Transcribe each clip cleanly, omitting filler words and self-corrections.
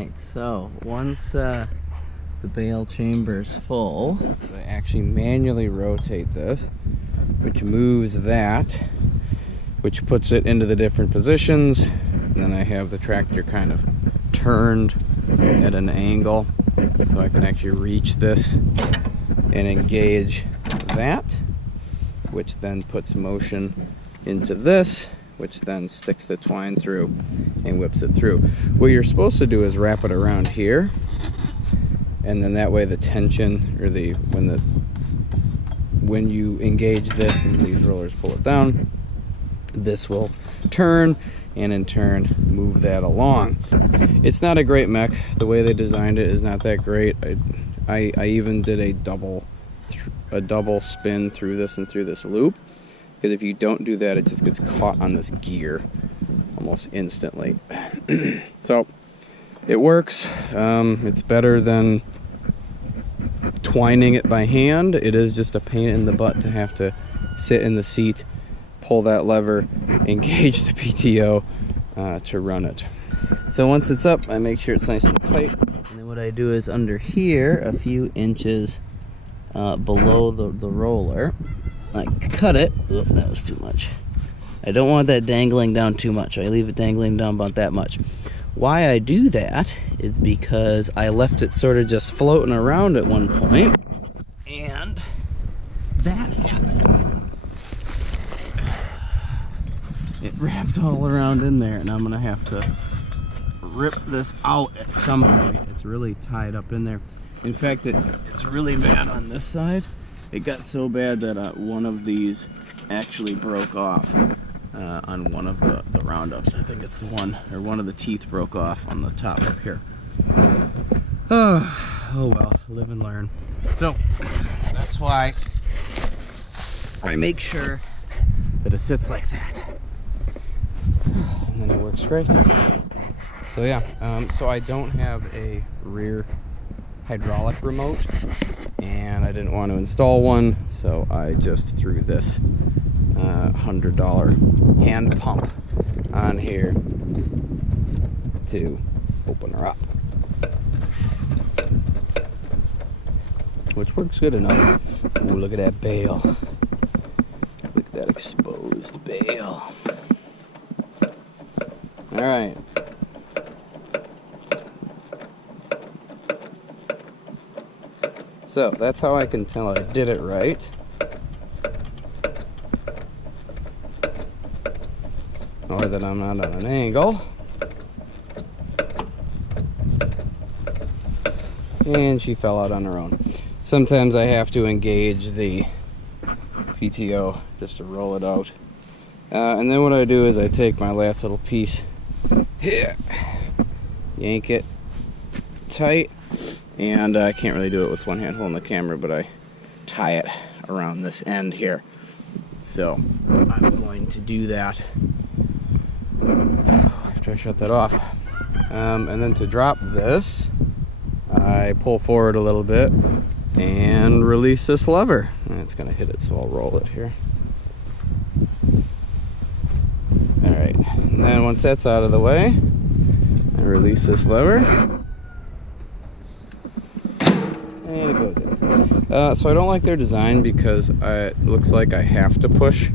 Alright, so once the bale chamber's full, I actually manually rotate this, which moves that, which puts it into the different positions, and then I have the tractor kind of turned at an angle so I can actually reach this and engage that, which then puts motion into this, which then sticks the twine through and whips it through. What you're supposed to do is wrap it around here, and then that way the tension, or when you engage this and these rollers pull it down, this will turn and in turn move that along. It's not a great mech. The way they designed it is not that great. I even did a double spin through this and through this loop, because if you don't do that, it just gets caught on this gear almost instantly. So it works. It's better than twining it by hand. It is just a pain in the butt to have to sit in the seat, pull that lever, engage the PTO to run it. So once it's up, I make sure it's nice and tight. And then what I do is under here, a few inches below the roller, I cut it. Oop, that was too much. I don't want that dangling down too much. I leave it dangling down about that much. Why I do that is because I left it sort of just floating around at one point, and that happened. It wrapped all around in there, and I'm gonna have to rip this out at some point. It's really tied up in there. In fact, it's really bad on this side. It got so bad that one of these actually broke off on one of the roundups. I think it's the one, or one of the teeth broke off on the top up here. Oh well, live and learn. So that's why I make sure that it sits like that, and then it works great. So yeah, so I don't have a rear hydraulic remote, and I didn't want to install one, so I just threw this $100 hand pump on here to open her up, which works good enough. Ooh, look at that bale. Look at that exposed bale. All right. So that's how I can tell I did it right. Or that I'm not on an angle. And she fell out on her own. Sometimes I have to engage the PTO just to roll it out. And then what I do is I take my last little piece here, yank it tight, and I can't really do it with one hand holding the camera, but I tie it around this end here. So I'm going to do that after I shut that off. And then to drop this, I pull forward a little bit and release this lever. And it's going to hit it, so I'll roll it here. Alright, and then once that's out of the way, I release this lever. And it goes in. So I don't like their design because it looks like I have to push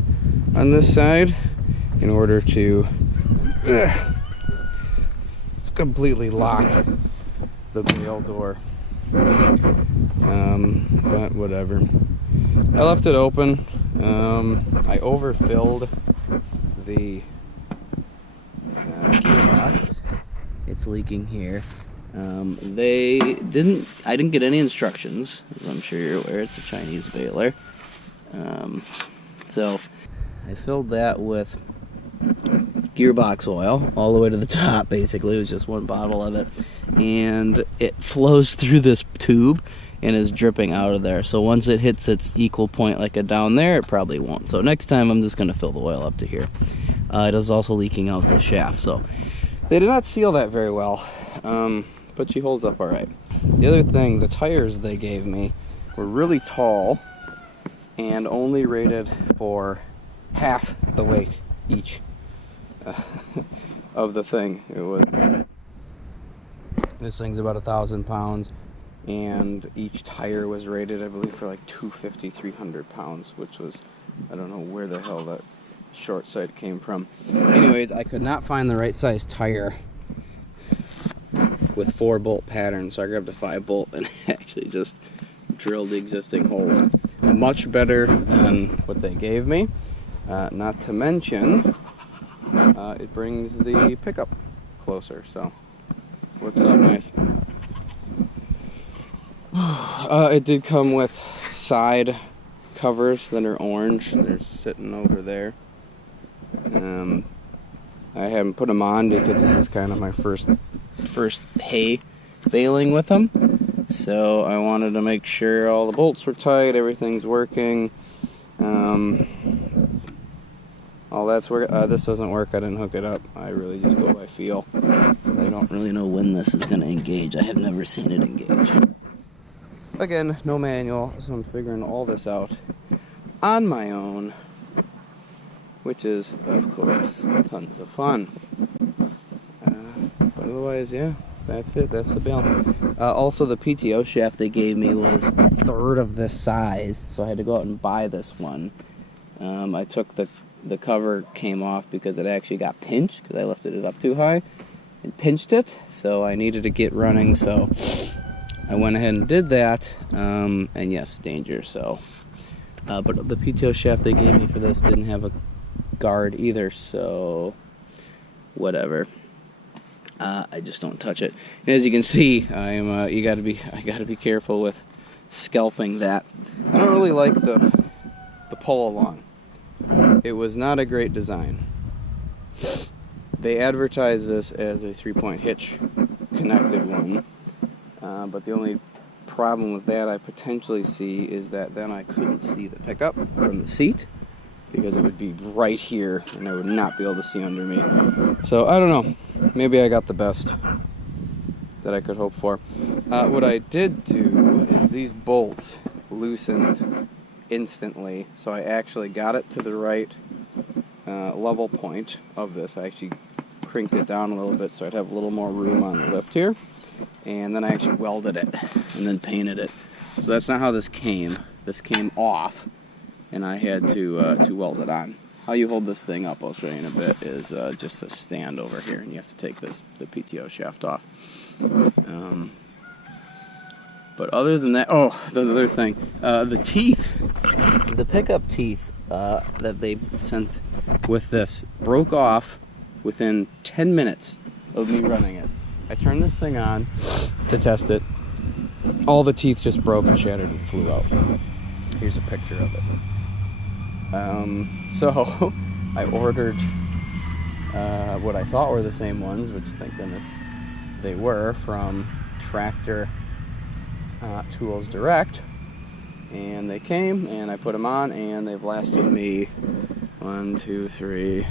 on this side in order to completely lock the bale door. But whatever. I left it open. I overfilled the gearbox. It's leaking here. I didn't get any instructions, as I'm sure you're aware. It's a Chinese baler. So I filled that with gearbox oil all the way to the top. Basically, it was just one bottle of it, and it flows through this tube and is dripping out of there. So once it hits its equal point, like a down there, it probably won't. So next time I'm just going to fill the oil up to here. It is also leaking out the shaft, so they did not seal that very well, but she holds up all right. The other thing, the tires they gave me were really tall and only rated for half the weight each of the thing. It was This thing's about 1,000 pounds, and each tire was rated, I believe, for like 250, 300 pounds, which was, I don't know where the hell that short side came from. Anyways, I could not find the right size tire with 4 bolt pattern, so I grabbed a 5 bolt and actually just drilled the existing holes. Much better than what they gave me. Not to mention, it brings the pickup closer, so works out nice. It did come with side covers that are orange. They're sitting over there. I haven't put them on because this is kind of my first hay baling with them. So I wanted to make sure all the bolts were tight, everything's working. All that's work. This doesn't work. I didn't hook it up. I really just go by feel. I don't really know when this is going to engage. I have never seen it engage. Again, no manual, so I'm figuring all this out on my own, which is, of course, tons of fun. But otherwise, yeah, that's it. That's the Bale. Also, the PTO shaft they gave me was a third of this size, so I had to go out and buy this one. I took the cover came off because it actually got pinched because I lifted it up too high and pinched it, so I needed to get running, so I went ahead and did that, and yes, danger, so. But the PTO shaft they gave me for this didn't have a guard either, so whatever. I just don't touch it. And as you can see, I gotta be careful with scalping that. I don't really like the pull along. It was not a great design. They advertise this as a 3-point hitch connected one, but the only problem with that I potentially see is that then I couldn't see the pickup from the seat because it would be right here and I would not be able to see under me. So I don't know. Maybe I got the best that I could hope for. What I did do is these bolts loosened instantly, so I actually got it to the right level point of this. I actually crinked it down a little bit so I'd have a little more room on the lift here, and then I actually welded it and then painted it. So that's not how this came. This came off, and I had to weld it on. How you hold this thing up, I'll show you in a bit, is just a stand over here, and you have to take the PTO shaft off. But other than that, oh, the other thing, the teeth, the pickup teeth that they sent with this broke off within 10 minutes of me running it. I turned this thing on to test it. All the teeth just broke and shattered and flew out. Here's a picture of it. So I ordered what I thought were the same ones, which thank goodness they were, from Tractor Tools Direct, and they came and I put them on and they've lasted me 1, 2, 3,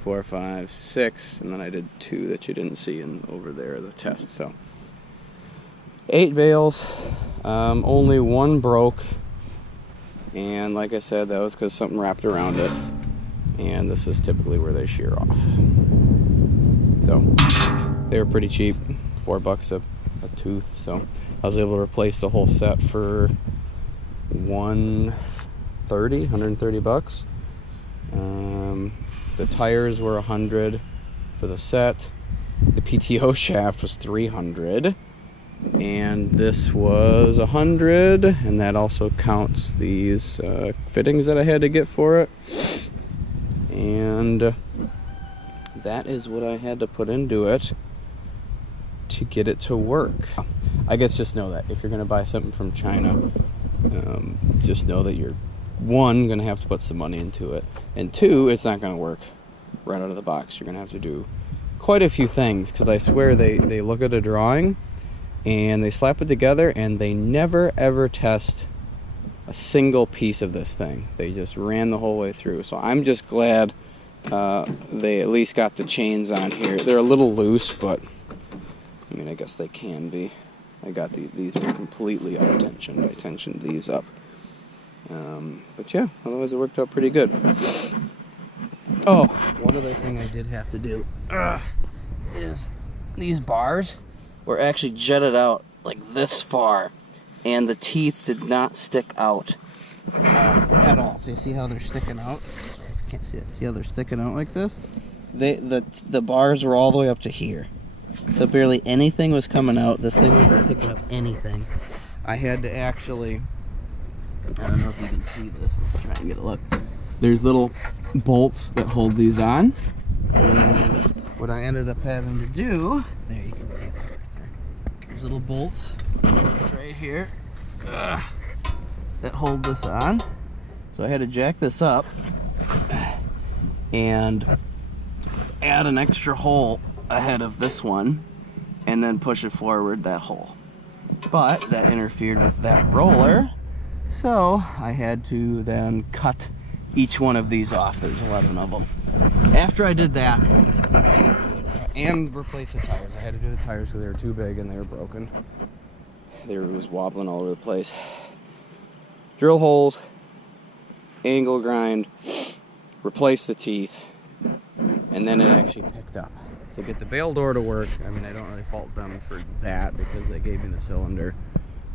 4, 5, 6, and then I did 2 that you didn't see over there, the test. So 8 bales, only 1 broke, and like I said, that was because something wrapped around it, and this is typically where they shear off. So they were pretty cheap, $4 a tooth, so I was able to replace the whole set for $130. The tires were $100 for the set. The PTO shaft was $300, and this was $100, and that also counts these fittings that I had to get for it. And that is what I had to put into it to get it to work. I guess just know that if you're going to buy something from China, just know that you're, 1, going to have to put some money into it, and 2, it's not going to work right out of the box. You're going to have to do quite a few things, because I swear they look at a drawing and they slap it together and they never ever test a single piece of this thing. They just ran the whole way through. So I'm just glad they at least got the chains on here. They're a little loose, but I mean, I guess they can be. I got these were completely untensioned. I tensioned these up. But yeah, otherwise it worked out pretty good. Oh, one other thing I did have to do is these bars. were actually jutted out like this far, and the teeth did not stick out at all. So you see how they're sticking out? I can't see it. See how they're sticking out like this? The bars were all the way up to here. So barely anything was coming out. This thing wasn't picking up anything. I had to actually, I don't know if you can see this. Let's try and get a look. There's little bolts that hold these on. And what I ended up having to do, there you can see it right there. There's little bolts right here that hold this on. So I had to jack this up and add an extra hole ahead of this one and then push it forward that hole. But that interfered with that roller, so I had to then cut each one of these off. There's 11 of them. After I did that, and replace the tires. I had to do the tires because they were too big and they were broken. They was wobbling all over the place. Drill holes, angle grind, replace the teeth, and then it actually picked up. To get the Bale door to work, I mean, I don't really fault them for that because they gave me the cylinder.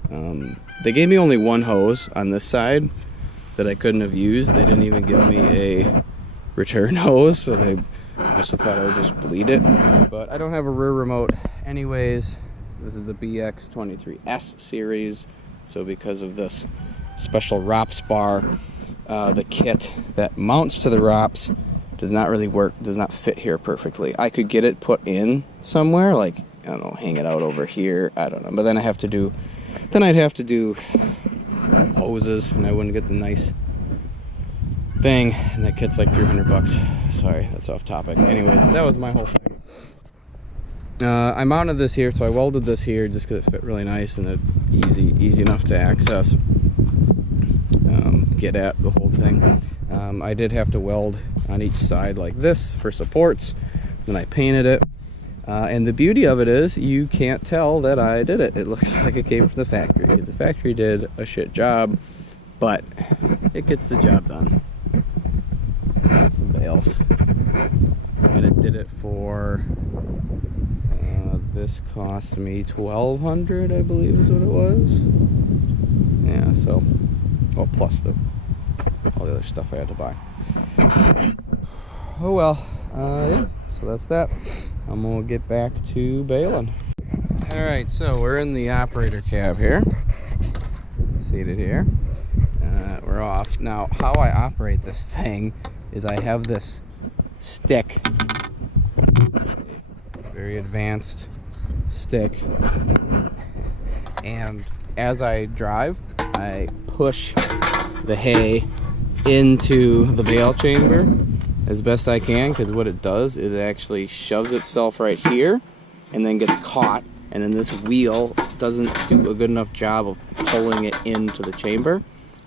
They gave me only one hose on this side that I couldn't have used. They didn't even give me a return hose, so they must have thought I would just bleed it. But I don't have a rear remote anyways. This is the BX23S series, so because of this special ROPS bar, the kit that mounts to the ROPS does not really work, does not fit here perfectly. I could get it put in somewhere, like, I don't know, hang it out over here, I don't know. But then I'd have to do hoses, and I wouldn't get the nice thing, and that kit's like $300. Sorry, that's off topic. Anyways, that was my whole thing. I mounted this here, so I welded this here just because it fit really nice and it easy enough to access, get at the whole thing. I did have to weld on each side like this for supports. Then I painted it. And the beauty of it is you can't tell that I did it. It looks like it came from the factory because the factory did a shit job, but it gets the job done. That's some bales. And it did it for, this cost me $1,200, I believe is what it was. Yeah, so, well, plus all the other stuff I had to buy. Oh well, yeah, so that's that. I'm gonna get back to baling. Alright, so we're in the operator cab here, seated here. We're off. Now, how I operate this thing is I have this stick, very advanced stick, and as I drive, I push the hay into the bale chamber as best I can, because what it does is it actually shoves itself right here and then gets caught, and then this wheel doesn't do a good enough job of pulling it into the chamber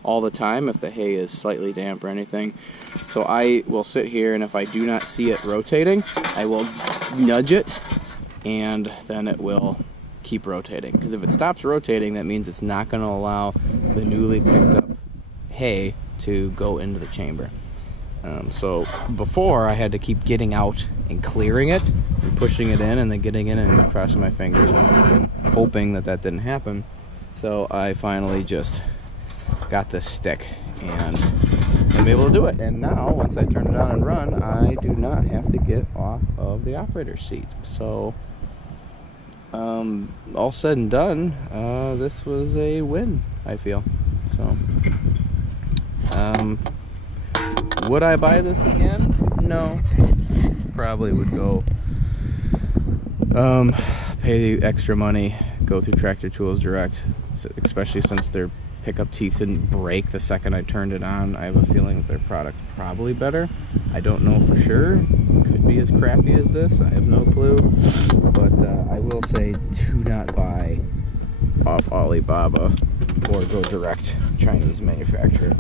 all the time if the hay is slightly damp or anything. So I will sit here, and if I do not see it rotating, I will nudge it, and then it will keep rotating. Because if it stops rotating, that means it's not going to allow the newly picked up hay to go into the chamber. So before, I had to keep getting out and clearing it and pushing it in and then getting in and crossing my fingers and hoping that that didn't happen. So I finally just got this stick and I'm able to do it. And now, once I turn it on and run, I do not have to get off of the operator's seat. So all said and done, this was a win, I feel. So would I buy this again? No. Probably would go pay the extra money, go through Tractor Tools Direct, especially since their pickup teeth didn't break the second I turned it on. I have a feeling that their product's probably better. I don't know for sure. Could be as crappy as this. I have no clue. But I will say, do not buy off Alibaba or go direct Chinese manufacturer.